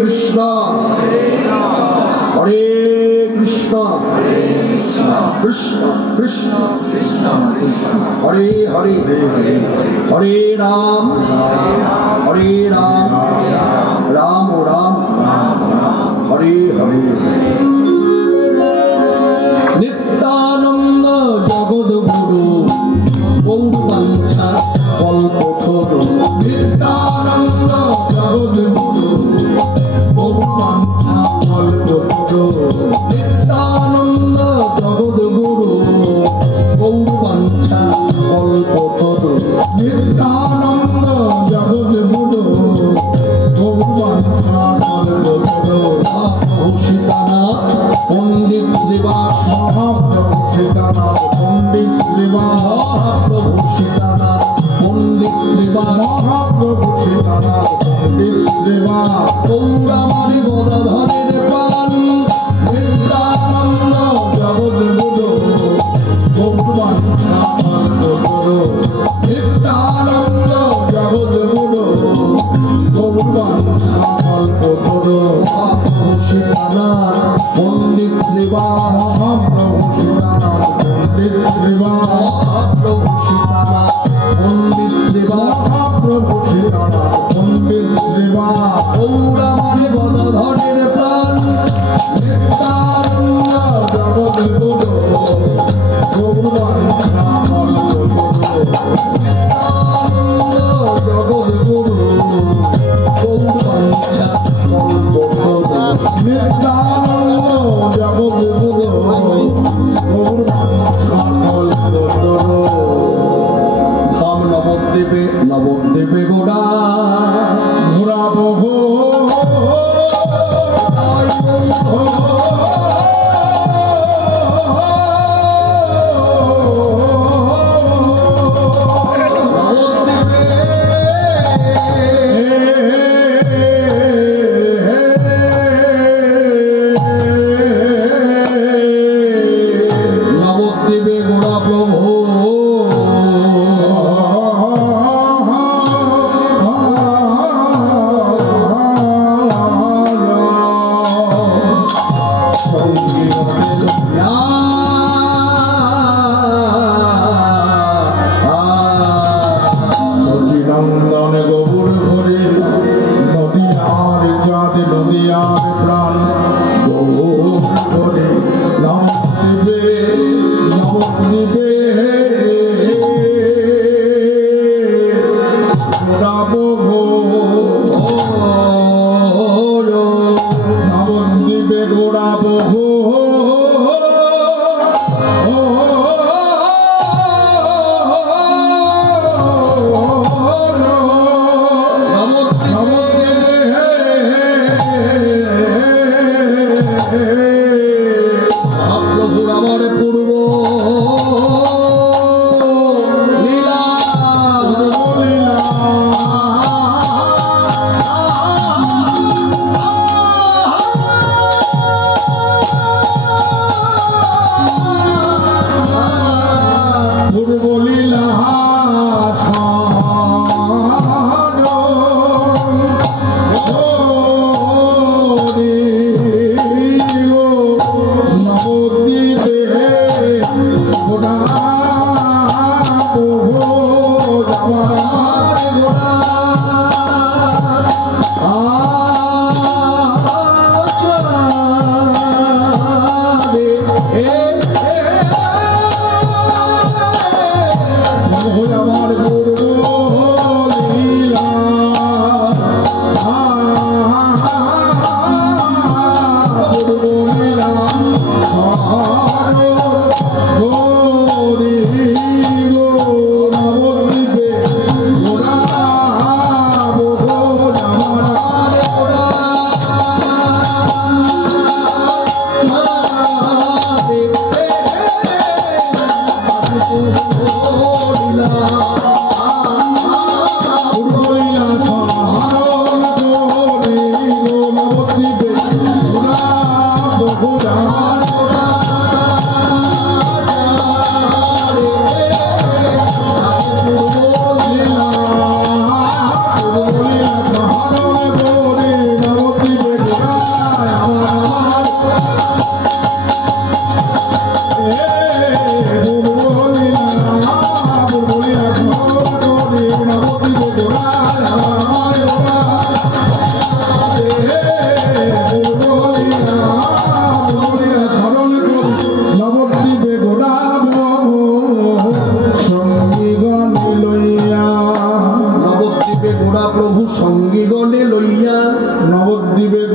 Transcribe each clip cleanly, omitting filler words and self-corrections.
কৃষ্ণ হরে কৃষ্ণ কৃষ্ণ কৃষ্ণ হরে হরে হরে রাম হরে রাম রাম রাম হরে হরে নিত্যানন্দ জগদ্গুরু গৌরবাঞ্ছা কল্পতরু নিত্যানন্দ জগদ্গুরু গৌরবাঞ্ছা কল্পতরু নিত্যানন্দ জগদ্গুরু গৌরবাঞ্ছা কল্পতরু নিত্যানন্দ জগদ্গুরু গৌরবাঞ্ছা কল্পতরু সীতানাথ পণ্ডিত শ্রীবাস মহাপ্রভু সীতানাথ পণ্ডিত শ্রীবাস মহাপ্রভু সীতানাথ পণ্ডিত শ্রীবাস মহাপ্রভু সীতানাথ পণ্ডিত শ্রীবাস গৌরামারি গদাধরের প্রাণ নিত্যানন্দ জগদ্গুরু গৌরবাঞ্ছা কল্পতরু নিত্যানন্দ জগদ্গুরু গৌরবাঞ্ছা কল্পতরু সীতানাথ পণ্ডিত শ্রীবাস মহাপ্রভু সীতানাথ পণ্ডিত শ্রীবাস মহাপ্রভু সীতানাথ পণ্ডিত শ্রীবাস মহাপ্রভু সীতানাথ পণ্ডিত শ্রীবাস গৌরামারি গদাধরের প্রাণ নিত্যানন্দ জগদ্গুরু গৌরবাঞ্ছা কল্পতরু নিত্যানন্দ জগদ্গুরু গৌরবাঞ্ছা কল্পতরু নিত্যানন্দ জগদ্গুরু গৌরবাঞ্ছা কল্পতরু ধাম নবদ্বীপে নবদ্বীপে গোড়া ঘোরাবো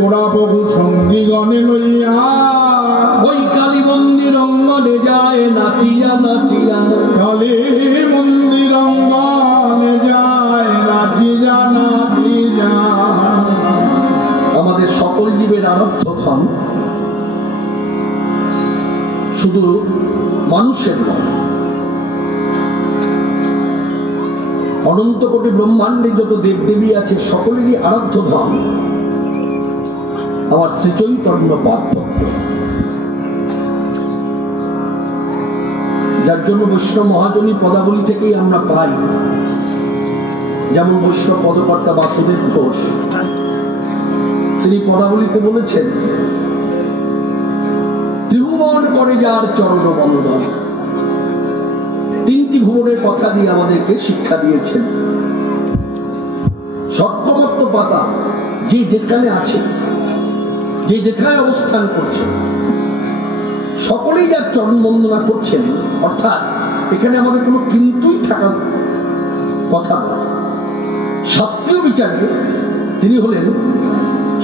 গোড়া বহু সঙ্গী গণে লইয়া ওই কালী মন্দির অঙ্গনে যায় নাচিয়া নাচিয়া, কালী মন্দির অঙ্গনে যায় নাচিয়া নাচিয়া। আমাদের সকল জীবের আরাধ্য ধন শুধু মানুষের নয়, অনন্ত কোটি ব্রহ্মাণ্ডে যত দেবদেবী আছে সকলেরই আরাধ্য ধন আমার শ্রীচৈতন্য পাদপদ্ম, যার জন্য বৈষ্ণব মহাজনী পদাবলী থেকেই আমরা পাই। যেমন বৈষ্ণব পদকর্তা বাসুদেব ঘোষ তিনি পদাবলীতে বলেছেন, ত্রিভুবন করে যার চরণ বন্দন। তিনটি ভুবনের কথা দিয়ে আমাদেরকে শিক্ষা দিয়েছেন। সপ্তমত্ব পাতা যে যেখানে আছে, যে যেখানে অবস্থান করছে, সকলেই যার চরণ বন্দনা করছেন, অর্থাৎ এখানে আমাদের কোনো কিন্তুই থাকার কথা নয়। শাস্ত্রীয় বিচারে তিনি হলেন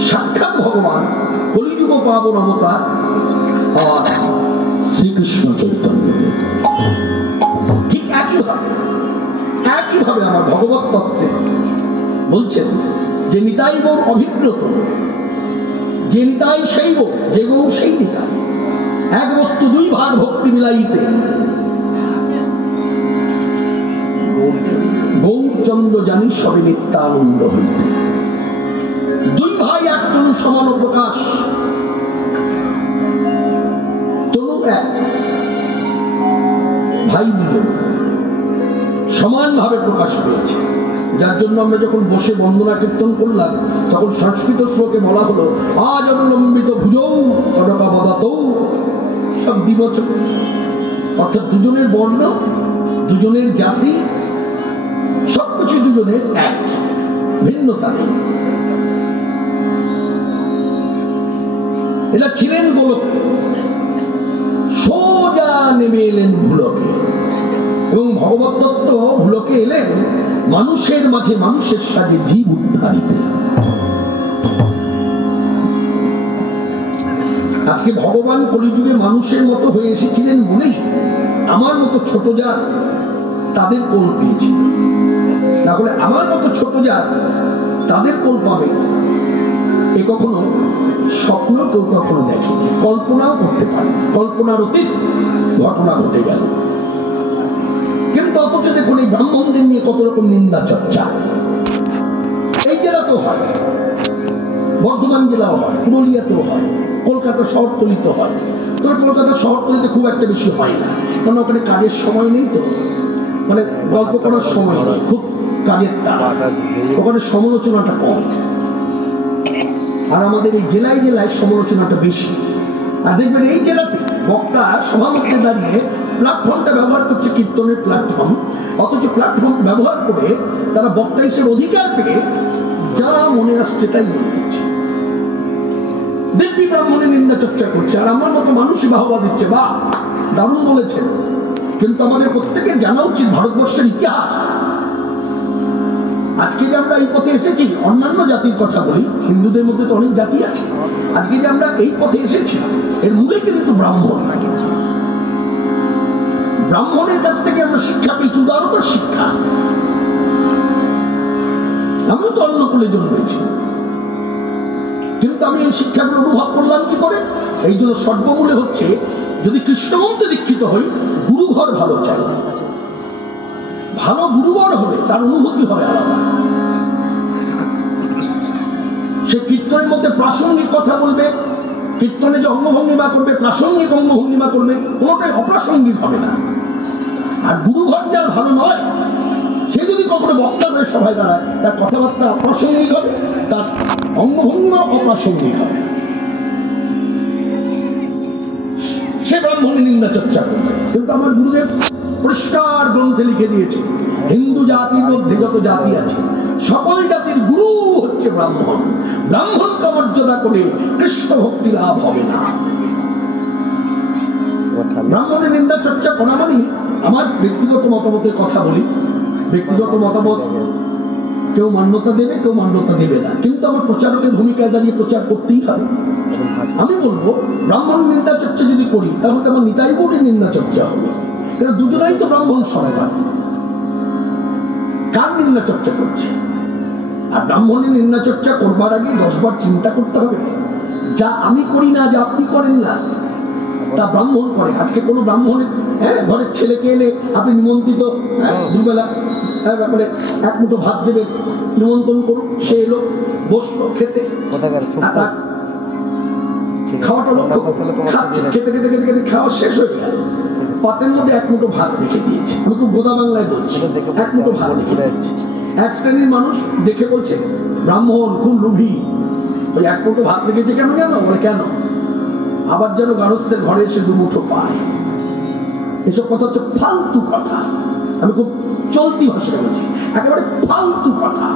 সাক্ষাৎ ভগবান, কলিযুগ পাবন অবতার আর শ্রীকৃষ্ণ চৈতন্যদেব। ঠিক একইভাবে আমার ভগবত তত্ত্বে বলছেন যে নিতাই গৌর অভিপ্রত, যে নিতাই সেই গো, যে গৌ সেই নিতাই, এক বস্তু দুই ভাগ ভক্তি মিলাইতে, গৌরচন্দ্র জানি সবে নিত্যানন্দ হইতে। দুই ভাই এক তনু সমান প্রকাশ, তনু এক, ভাই দুজন সমানভাবে প্রকাশ পেয়েছে। যার জন্য আমরা যখন বসে বন্দনা কীর্তন করলাম তখন সংস্কৃত শ্লোকে বলা হলো আজ অনুলম্বিত ভুজৌ কনকা বদাতৌ সব দ্বিবচন, অর্থাৎ দুজনের বর্ণ, দুজনের জাতি, সবকিছু দুজনের এক, ভিন্নতা নেই। এরা ছিলেন গোলকে, সোজা নেমে এলেন ভুলকে, এবং ভগবত তত্ত্ব ভুলকে এলেন মানুষের মাঝে মানুষের সাথে জীব উদ্ধারিতে। আজকে ভগবান কলিযুগে মানুষের মতো হয়ে এসেছিলেন বলেই আমার মতো ছোট জাত তাদের কোল পেয়েছিল, না হলে আমার মতো ছোট জাত তাদের কোল পাবে এ কখনো স্বপ্ন কেউ কখনো দেখেনি, কল্পনাও করতে পারে। কল্পনার অতীত ঘটনা ঘটে গেল। কিন্তু অথচ দেখুন এই ব্রাহ্মণদের নিয়ে কত রকম নিন্দা চর্চা। এই জেলাতেও হয়, বর্ধমান জেলাও হয়, পুরুলিয়াতেও হয়, কলকাতা শহরতলিতে হয়। তবে কলকাতা শহরতলিতে খুব একটা বেশি হয় না, কারণ ওখানে কাজের সময় নেই, তো মানে গল্প করার সময় নয়, খুব কাজের তাড়া, ওখানে সমালোচনাটা কম। আর আমাদের এই জেলায় জেলায় সমালোচনাটা বেশি। আর দেখবেন এই জেলাতে বক্তা সভামধ্যে দাঁড়িয়ে প্ল্যাটফর্মটা ব্যবহার করছে কীর্তনের প্ল্যাটফর্ম, অথচ প্ল্যাটফর্ম ব্যবহার করে তারা বক্তা হিসেবে অধিকার পেয়ে যা মনে আসছে তাই মনে হচ্ছে। দেখবি ব্রাহ্মণের নিন্দা চর্চা করছে, আর আমার মতো মানুষই বাহবা দিচ্ছে, বাহ দারুণ বলেছেন। কিন্তু আমাদের প্রত্যেকের জানা উচিত ভারতবর্ষের ইতিহাস। আজকে যে আমরা এই পথে এসেছি, অন্যান্য জাতির কথা বলি, হিন্দুদের মধ্যে তো অনেক জাতি আছে। আজকে যে আমরা এই পথে এসেছি এর মূলে কিন্তু ব্রাহ্মণ। ব্রাহ্মণের কাছ থেকে আমরা শিক্ষা পেয়েছি, উদারতার শিক্ষা। আমিও তো অন্য কুলে জন্মেছি, কিন্তু আমি এই শিক্ষাগুলো অনুভব করলাম কি করে? এই জন্য সর্বমূলে হচ্ছে, যদি কৃষ্ণমন্ত্রে দীক্ষিত হই, গুরুঘর ভালো চাই। ভালো গুরুঘর হলে তার অনুভূতি হবে আলাদা। সে কীর্তনের মধ্যে প্রাসঙ্গিক কথা বলবে, কীর্তনে যে অঙ্গভঙ্গিমা করবে প্রাসঙ্গিক অঙ্গভঙ্গিমা করবে, কোনোটাই অপ্রাসঙ্গিক হবে না। আর গুরুঘর যার ভালো নয়, সে যদি কখনো বক্তা হয়ে সভায় দাঁড়ায়, তার কথাবার্তা অপ্রাসঙ্গিক হবে, তার অঙ্গভঙ্গিমা অপ্রাসঙ্গিক হবে, সে ব্রাহ্মণের নিন্দা চর্চা করবে। কিন্তু আমার গুরুদেব পরিষ্কার গ্রন্থে লিখে দিয়েছে, হিন্দু জাতির মধ্যে যত জাতি আছে সকল জাতির গুরু হচ্ছে ব্রাহ্মণ। ব্রাহ্মণকে মর্যাদা করে কৃষ্ণ ভক্তি লাভ হবে না। ব্রাহ্মণের নিন্দা চর্চা করা মানে, আমার ব্যক্তিগত মতামতের কথা বলি, ব্যক্তিগত মতামত কেউ মান্যতা দেবে, কেউ মান্যতা দেবে না, কিন্তু আমার প্রচারকের ভূমিকায় দাঁড়িয়ে প্রচার করতেই হবে। আমি বলবো ব্রাহ্মণ নিন্দা চর্চা যদি করি তাহলে তো আমার নিতাই গৌরীর নিন্দা চর্চা হবে, কারণ দুজনাই তো ব্রাহ্মণ সন্তান। কার নিন্দা চর্চা করছে? আর ব্রাহ্মণের নিন্দা চর্চা করবার আগে 10 বার চিন্তা করতে হবে। যা আমি করি না, যা আপনি করেন না, তা ব্রাহ্মণ করে। আজকে কোনো ব্রাহ্মণের ঘরের ছেলেকে এলে আপনি নিমন্ত্রিত, দুবেলা ব্যাপারে এক মুঠো ভাত দেবে, নিমন্ত্রণ করুন, সে এলো, বসলো খেতে, খাওয়াটা লক্ষ্য খাচ্ছে, খেতে খেতে খেতে খেতে খাওয়া শেষ হয়ে গেল, পাতের মধ্যে এক মুঠো ভাত রেখে দিয়েছে। আমি খুব গোদা বাংলায় বলছি, এক মুঠো ভাত রেখে দিয়েছে। এক শ্রেণীর মানুষ দেখে বলছে ব্রাহ্মণ খুব লোভী, ওই এক মুঠো ভাত রেখেছে কেন জানো? বলে কেন? আবার যেন গারস্থের ঘরে এসে 2 মুঠো পায়। এসব কথা হচ্ছে ফালতু কথা। আমি খুব চলতি ভাষায় বলছি, একেবারে ফালতু কথা।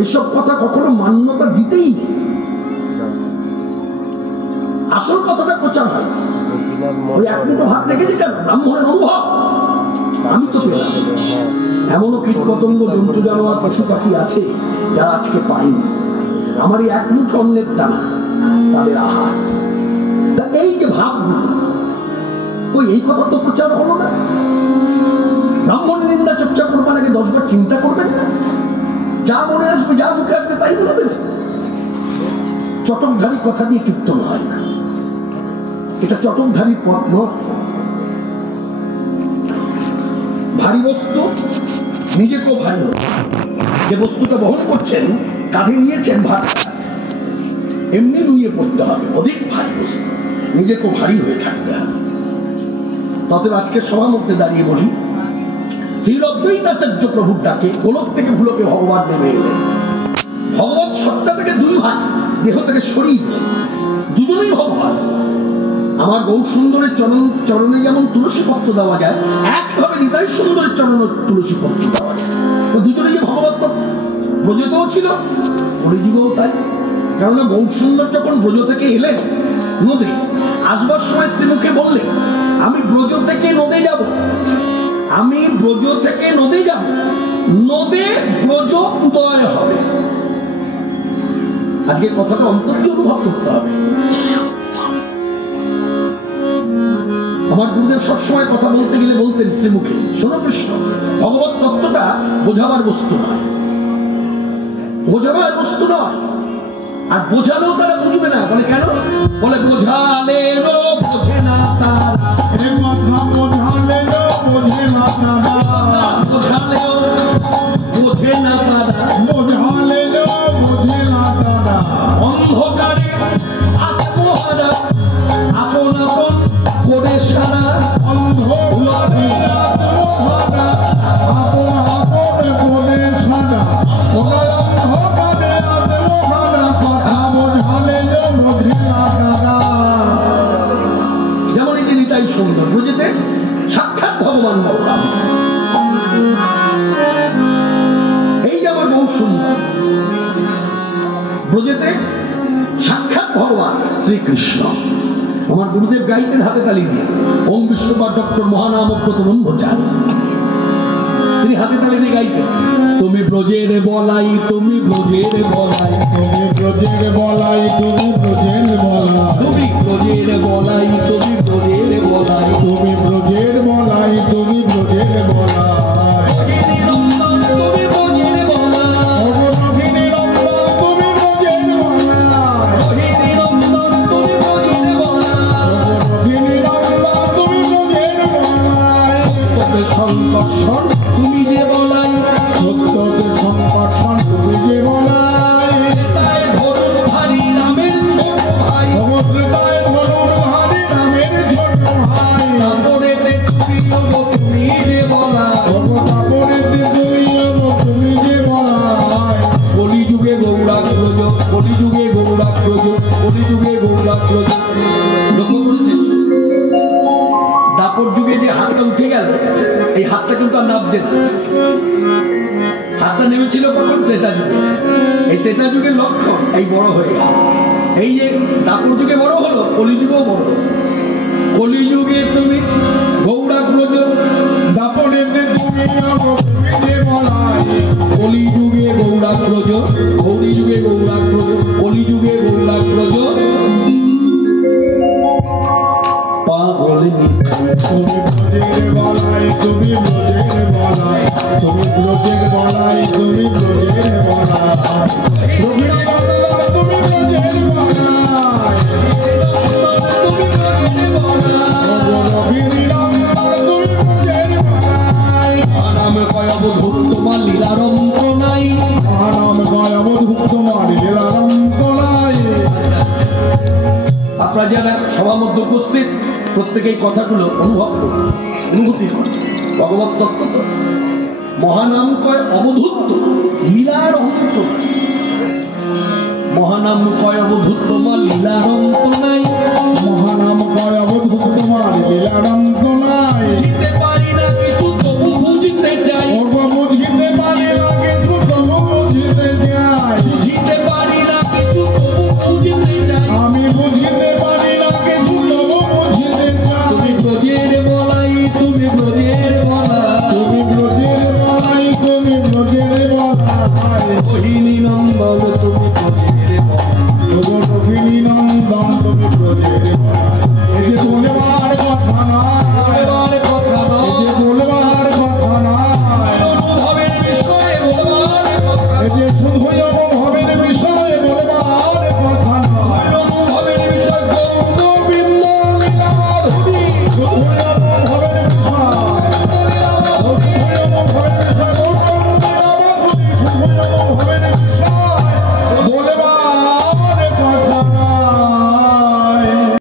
এইসব কথা কখনো মান্যতা দিতেই নেই। আসল কথাটা প্রচার হয়। ওই এক মুঠো ভাত রেখেছে কেন? ব্রাহ্মণের অনুভব আমি তো পেলাম। এমনও কীট পতঙ্গ, জন্তু জানোয়ার, পশু পাখি আছে যারা আজকে পাইনি। আমার এই এক মুঠো অন্নের দানা তাদের আহার। এই যে ভাবনা, ওই এই কথা তো প্রচার হলো না। ব্রাহ্মণ নিন্দা চর্চা করবার আগে 10 বার চিন্তা করবেন না। যা মনে আসবে, যা মুখে আসবে তাই বলে দেবে। চটকধারী কথা দিয়ে কীর্তন হয় না, এটা চটকধারী পথ নয়। ভারী বস্তু নিজেকেও ভারী হবে। যে বস্তুটা বহন করছেন, কাঁধে নিয়েছেন ভার, এমনি নুয়ে পড়তে হবে। অধিক ভারী বস্তু নিজেকেও ভারী হয়ে থাকতে হবে। তবে আজকে সবার মধ্যে দাঁড়িয়ে বলি, শ্রী অদ্বৈতাচার্য প্রভুর ডাকে গোলক থেকে ভুলকে ভগবান নেমে এলেন। ভগবত সত্তা থেকে 2 ভাই, দেহ থেকে শরীর, দুজনেই ভগবান। আমার গৌর সুন্দরের চরণে যেমন তুলসী পত্র দেওয়া যায়, একভাবে নিতাই সুন্দরের চরণে তুলসী পত্র দেওয়া যায়। তো দুজনে যে ভগবত ব্রজতেও ছিল, কলিযুগেও তাই। কেননা গৌর সুন্দর যখন ব্রজ থেকে এলেন নদে, আসবার সময় শ্রীমুখে বললেন, আমি ব্রজ থেকে নদে যাব, আমি ব্রজ থেকে নদে যাব, নদে ব্রজ উদয় হবে। আজকে কথাটা অন্তর দিয়ে অনুভব করতে হবে। আমার গুরুদেব সবসময় কথা বলতে গেলে বলতেন শ্রীমুখে, শোনো কৃষ্ণ, ভগবত তত্ত্বটা বোঝাবার বস্তু নয়, বোঝাবার বস্তু নয়। আর বোঝালেও তারা বুঝবে না। বলে কেন? বলে বোঝালেও বোঝে না তারা, বোঝালেও বোঝে না তারা, বোঝালেও বোঝে না তারা, বোঝালেও বোঝে না তারা। অন্ধকারে আত্মহারা, আপন আপন করে সারা, অন্ধকারে আত্মহারা, আপন আপন করে সারা। অন্ধকারে আত্মহারা, কথা বোঝালেও বোঝে না তারা। যেমন এই যে নিতাই সুন্দর বুঝেতে সাক্ষাৎ ভগবান বললাম, এই যে আমার বহু সুন্দর ব্রজেতে সাক্ষাৎ ভগবান শ্রীকৃষ্ণ। আমার গুরুদেব গাইতেন হাতে তালি দিয়ে, ওম বিষ্ণুপাদ ডক্টর মহানামব্রত ব্রহ্মচারী, তিনি হাতে তালি দিয়ে গাইতেন, তুমি ব্রজের বলাই, তুমি ব্রজের বলাই, তুমি ব্রজের বলাই, তুমি ব্রজের বলাই, তুমি ব্রজের বলাই, তুমি ব্রজের বলাই, তুমি ব্রজের বলাই, তুমি ব্রজের বলাই। সংকর্ষণ তুমি যে বলাই, সত্যকে সংকর্ষণ তুমি যে বলাই, তাই ধরুন ভারী নামের ছোট ভাই, সমুদ্রতায় ধরুন হারি নামের ছোট ভাই। তারপরেতে তুমি যে বলাই, তারপরেতে তুমি যে বলাই। কলিযুগে গৌরাগ্রজ, কলিযুগে গৌরাগ্রজ, কলিযুগে গৌরাগ্রজ। লক্ষ্য করেছেন দাপর যুগে যে হাতটা উঠে গেল, এই হাতটা কিন্তু আর নামছে না। হাতটা নেমেছিল কখন? ত্রেতা যুগে। এই ত্রেতা যুগের লক্ষণ এই বড় হয়ে গেল। এই যে দাপর যুগে বড় হলো, কলিযুগেও বড় হলো। কলিযুগে তুমি গৌরাগ্রজ দাপড়েতে তুমি অগভীরে বলাই কলিযুগে গৌরাগ্রজ, কলিযুগে গৌরাগ্রজ, কলিযুগে গৌরাগ্রজ পাগল তুমি ব্রজের বলাই তুমি ব্রজের বলাই তুমি ব্রজের বলাই তুমি ব্রজের বলাই রঘুবীর নন্দন তুমি ব্রজের বলাই রঘুবীর নন্দন তুমি ব্রজের বলাই নাম কয় অবধূত তোমার লীলারন্ত নাই, নাম গায় অবধূত তোমার লীলারন্ত নাই। আপনারা যারা সবার মধ্যে উপস্থিত প্রত্যেকে এই কথাগুলো অনুভব করুন, অনুভূতি করুন। ভগবত তত্ত্ব তো মহানাম কয় অবধূত লীলার অন্ত, মহানাম কয় অবধূত তোমার লীলার অন্ত নাই, মহানাম কয় অবধূত তোমার লীলারন্ত নাই। বুঝতে পারি না কিছু তবু বুঝতে চাই, বুঝতে